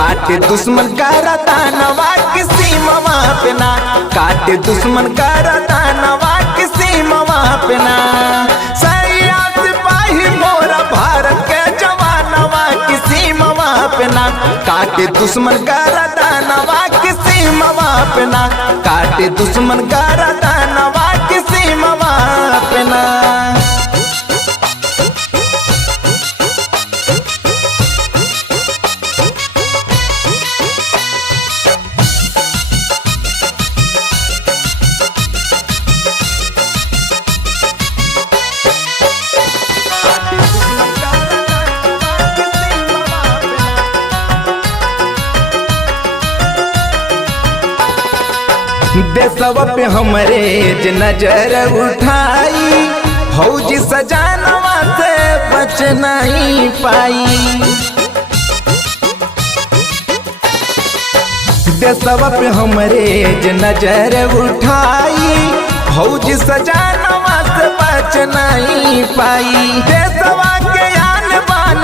काटे दुश्मन का रतानवा किसी मवा पे ना, काटे दुश्मन का रतानवा किसी मवा पे ना। सैया सिपाही मोरा भारत के जवानवा किसी मवा पे ना, काटे दुश्मन का रतानवा किसी मवा पे ना, काटे दुश्मन का रतानवा किसी मवा पे ना। देशवा पे हमरे ज नजर उठाई, फौजी सजानवा से बच नहीं पाई। देशवा पे हमरे ज नजर उठाई, फौजी सजानवा से बच नहीं पाई। देशवा के आन बान,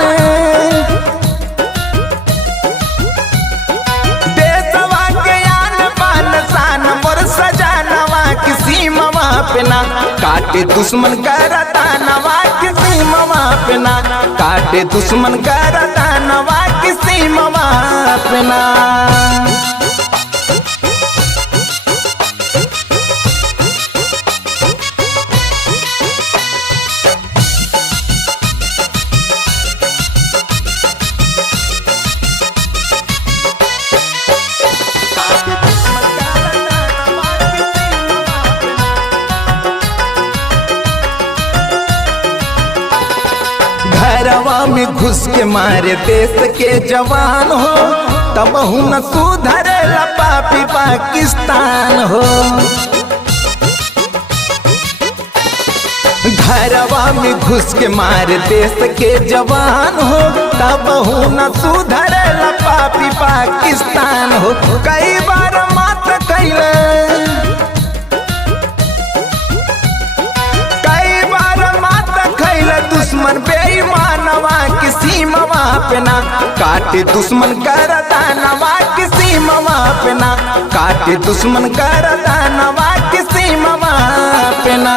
देशवा के आन बान शान मोर सजानवा किसी मवा पे ना, काटे दुश्मन का रतानवा किसी मवा पे ना, काटे दुश्मन का रतानवा किसी मवा पे ना। घरवा में घुस के मारे देश के जवान हो, तब न सुधरे पापी पाकिस्तान हो। घरवा में घुस के मारे देश के जवान हो, तब न सुधरे पापी पाकिस्तान हो। कई बार मात कैले, कई बार मात कैले दुश्मन बेईमानवा किसी मवा पे ना, काटे दुश्मन का रतानवा किसी मवा पे ना, काटे दुश्मन का रतानवा किसी मवा पे ना।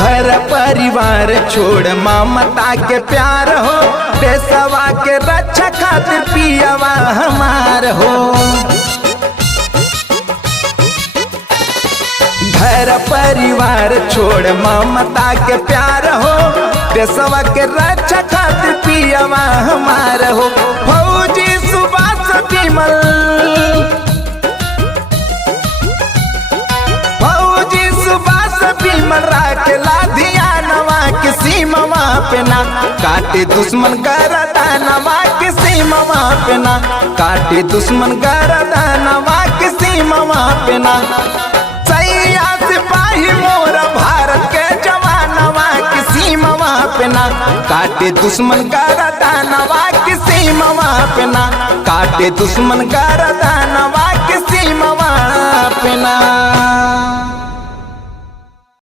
घर परिवार छोड़ ममता के प्यार हो, देशवा के रक्षा खातिर पियवा हमार हो। घर परिवार छोड़ ममता के प्यार हो, देशवा के रक्षा खातिर पियवा हमार हो। फौजी सुभाष विमल, फौजी सुभाष विमल राखेला धियानवा किसी मवा पे ना, काटे दुश्मन का रतानवा किसी मवा पे ना, काटे दुश्मन का रतानवा किसी मवा पे ना। सैया सिपाही मोरा भारत के जवानवा किसी मवा पे ना, काटे दुश्मन का रतानवा किसी मवा पे ना, काटे दुश्मन का रतानवा किसी मवा पे ना।